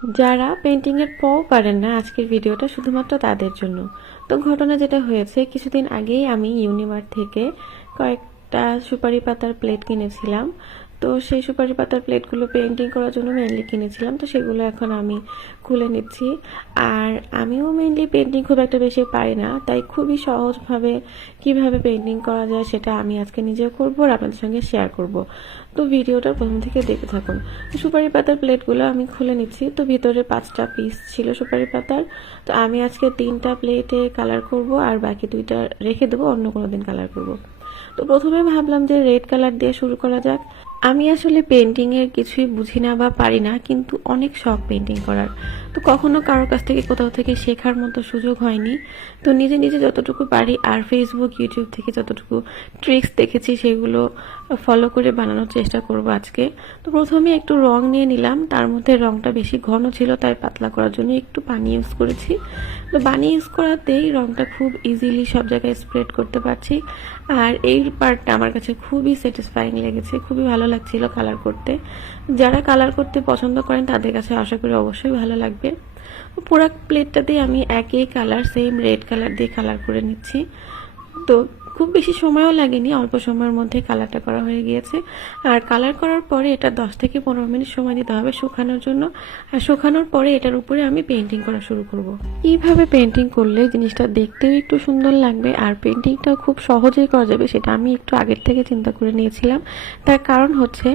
যারা পেন্টিং এর পারেন না, আজকের ভিডিওটা শুধুমাত্র তাদের জন্য। তো ঘটনা যেটা হয়েছে, কিছুদিন আগেই আমি ইউনিমার্ট থেকে কয়েকটা সুপারি পাতার প্লেট কিনেছিলাম। তো সেই সুপারি পাতার প্লেটগুলো পেন্টিং করার জন্য মেইনলি কিনেছিলাম। তো সেগুলো এখন আমি খুলে নিচ্ছি। আর আমিও মেইনলি পেন্টিং খুব একটা বেশি পারি না, তাই খুবই সহজভাবে কিভাবে পেন্টিং করা যায় সেটা আমি আজকে নিজেও করবো আর আপনাদের সঙ্গে শেয়ার করব। তো ভিডিওটা প্রথম থেকে দেখতে থাকুন। সুপারি পাতার প্লেটগুলো আমি খুলে নিচ্ছি। তো ভিতরে 5টা পিস ছিল সুপারি পাতার। তো আমি আজকে 3টা প্লেটে কালার করব আর বাকি 2টা রেখে দেবো, অন্য কোনো দিন কালার করব। তো প্রথমে ভাবলাম যে রেড কালার দিয়ে শুরু করা যাক। আমি আসলে পেন্টিং এর কিছুই বুঝি না বা পারি না, কিন্তু অনেক শখ পেন্টিং করার। তো কখনো কারোর কাছ থেকে কোথাও থেকে শেখার মতো সুযোগ হয়নি। তো নিজে নিজে যতটুকু পারি আর ফেসবুক ইউটিউব থেকে যতটুকু ট্রিক্স দেখেছি সেগুলো ফলো করে বানানোর চেষ্টা করব আজকে। তো প্রথমে একটু রং নিয়ে নিলাম, তার মধ্যে রংটা বেশি ঘন ছিল তাই পাতলা করার জন্য একটু পানি ইউজ করেছি। তো পানি ইউজ করাতেই রংটা খুব ইজিলি সব জায়গায় স্প্রেড করতে পারছি। আর এই পার্টটা আমার কাছে খুবই স্যাটিসফাইং লেগেছে, খুবই ভালো লাগছিল কালার করতে। যারা কালার করতে পছন্দ করেন তাদের কাছে আশা করি অবশ্যই ভালো লাগবে। পুরো প্লেটটাতেই আমি একই কালার, সেম রেড কালার দিয়ে কালার করে নিচ্ছি। তো খুব বেশি সময়ও লাগেনি, অল্প সময়ের মধ্যে কালারটা করা হয়ে গিয়েছে। আর কালার করার পরে এটা 10 থেকে 15 মিনিট সময় দিতে হবে শুকানোর জন্য। আর শুকানোর পরে এটার উপরে আমি পেন্টিং করা শুরু করব। এইভাবে পেন্টিং করলে জিনিসটা দেখতেও একটু সুন্দর লাগবে আর পেন্টিংটাও খুব সহজেই করা যাবে, সেটা আমি একটু আগের থেকে চিন্তা করে নিয়েছিলাম। তার কারণ হচ্ছে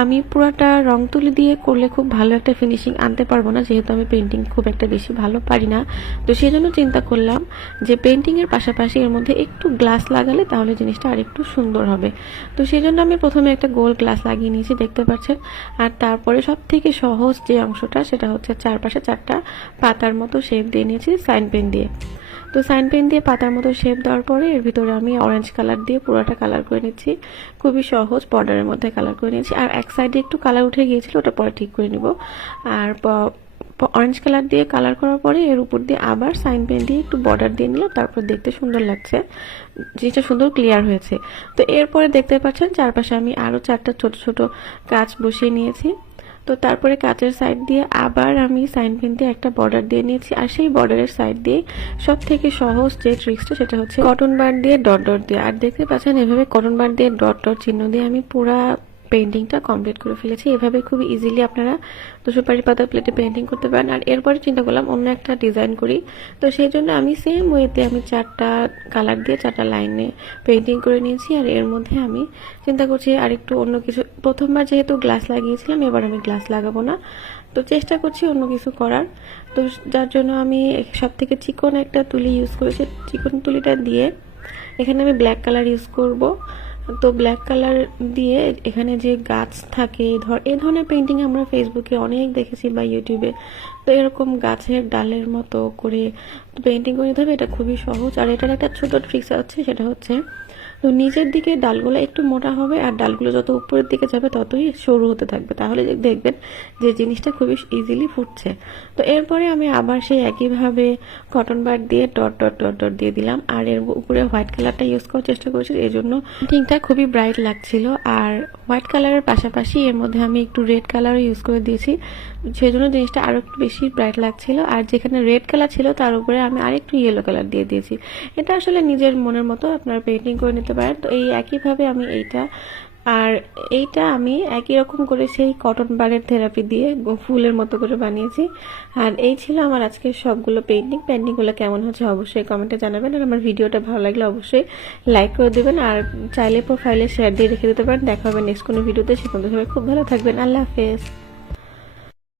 আমি পুরাটা রং তুলি দিয়ে করলে খুব ভালো একটা ফিনিশিং আনতে পারবো না, যেহেতু আমি পেন্টিং খুব একটা বেশি ভালো পারি না। তো সেই জন্য চিন্তা করলাম যে পেন্টিং এর পাশাপাশি এর মধ্যে একটু গ্লাস লাগালে তাহলে জিনিসটা আরেকটু সুন্দর হবে। তো সেই জন্য আমি প্রথমে একটা গোল গ্লাস লাগিয়ে নিয়েছি, দেখতে পাচ্ছেন। আর তারপরে সব থেকে সহজ যে অংশটা সেটা হচ্ছে চারপাশে 4টা পাতার মতো শেপ দিয়ে নিয়েছি সাইন পেন দিয়ে। তো সাইন পেন দিয়ে পাতার মতো শেপ দেওয়ার পরে এর ভিতরে আমি অরেঞ্জ কালার দিয়ে পুরোটা কালার করে নিচ্ছি। খুবই সহজ, বর্ডারের মধ্যে কালার করে নিয়েছি। আর এক সাইডে একটু কালার উঠে গিয়েছিল, ওটা পরে ঠিক করে নিব। আর অরেঞ্জ কালার দিয়ে কালার করার পরে এর উপর দিয়ে আবার সাইন পেন দিয়ে একটু বর্ডার দিয়ে নিলাম, তারপর দেখতে সুন্দর লাগছে, জিনিসটা সুন্দর ক্লিয়ার হয়েছে। তো এরপরে দেখতে পাচ্ছেন চারপাশে আমি আরো 4টা ছোট ছোট কাঁচ বসিয়ে নিয়েছি। তো তারপরে কাঁচের সাইড দিয়ে আবার আমি সাইন পেন দিয়ে একটা বর্ডার দিয়ে নিয়েছি। আর সেই বর্ডারের সাইড দিয়ে সব থেকে সহজ যে ট্রিক্সটা সেটা হচ্ছে কটন বার দিয়ে ডট ডট দিয়ে। আর দেখতে পাচ্ছেন এভাবে কটন বার দিয়ে ডট ডট চিহ্ন দিয়ে আমি পুরা পেন্টিংটা কমপ্লিট করে ফেলেছি। এভাবে খুব ইজিলি আপনারা তো সুপারি পাতার প্লেটে পেন্টিং করতে পারেন। আর এরপরে চিন্তা করলাম অন্য একটা ডিজাইন করি। তো সেই জন্য আমি সেম ওয়েতে আমি 4টা কালার দিয়ে 4টা লাইনে পেন্টিং করে নিয়েছি। আর এর মধ্যে আমি চিন্তা করছি আর একটু অন্য কিছু, প্রথমবার যেহেতু গ্লাস লাগিয়েছিলাম এবার আমি গ্লাস লাগাবো না, তো চেষ্টা করছি অন্য কিছু করার। তো যার জন্য আমি সব থেকে চিকন একটা তুলি ইউজ করেছি। চিকন তুলিটা দিয়ে এখানে আমি ব্ল্যাক কালার ইউজ করব। তো ব্ল্যাক কালার দিয়ে এখানে যে গাছ থাকে, এই ধরনের পেন্টিং আমরা ফেসবুকে অনেক দেখেছি বা ইউটিউবে। তো এরকম গাছের ডালের মতো করে পেন্টিং করে নিতে হবে, এটা খুবই সহজ। আর এটার একটা ছোট ট্রিক্স আছে, সেটা হচ্ছে তো নিচের দিকে ডালগুলো একটু মোটা হবে আর ডালগুলো যত উপরের দিকে যাবে ততই সরু হতে থাকবে, তাহলে দেখবেন যে জিনিসটা খুবই ইজিলি ফুটছে। তো এরপরে আমি আবার সেই একইভাবে কটন বার দিয়ে ডট ডট ডট ডট দিয়ে দিলাম। আর এর উপরে হোয়াইট কালারটা ইউজ করার চেষ্টা করেছি, এই জন্য পেন্টিংটা খুবই ব্রাইট লাগছিল। আর হোয়াইট কালারের পাশাপাশি এর মধ্যে আমি একটু রেড কালারও ইউজ করে দিয়েছি, সেই জন্য জিনিসটা আরো একটু বেশি ব্রাইট লাগছিল। আর যেখানে রেড কালার ছিল তার উপরে আমি আরেকটু ইয়েলো কালার দিয়ে দিয়েছি। এটা আসলে নিজের মনের মতো আপনারা পেন্টিং করে নিতে পারেন। তো এই একইভাবে আমি এইটা আমি একই রকম করে সেই কটন বারের থেরাপি দিয়ে ফুলের মতো করে বানিয়েছি। আর এই ছিল আমার আজকের সবগুলো পেন্টিংগুলো কেমন হচ্ছে অবশ্যই কমেন্টে জানাবেন। আর আমার ভিডিওটা ভালো লাগলে অবশ্যই লাইক করে দেবেন আর চাইলে প্রোফাইলে শেয়ার দিয়ে রেখে দিতে পারেন। দেখা হবে নেক্সট কোনো ভিডিওতে, সে পর্যন্ত সবাই খুব ভালো থাকবেন। আল্লাহ হাফেজ।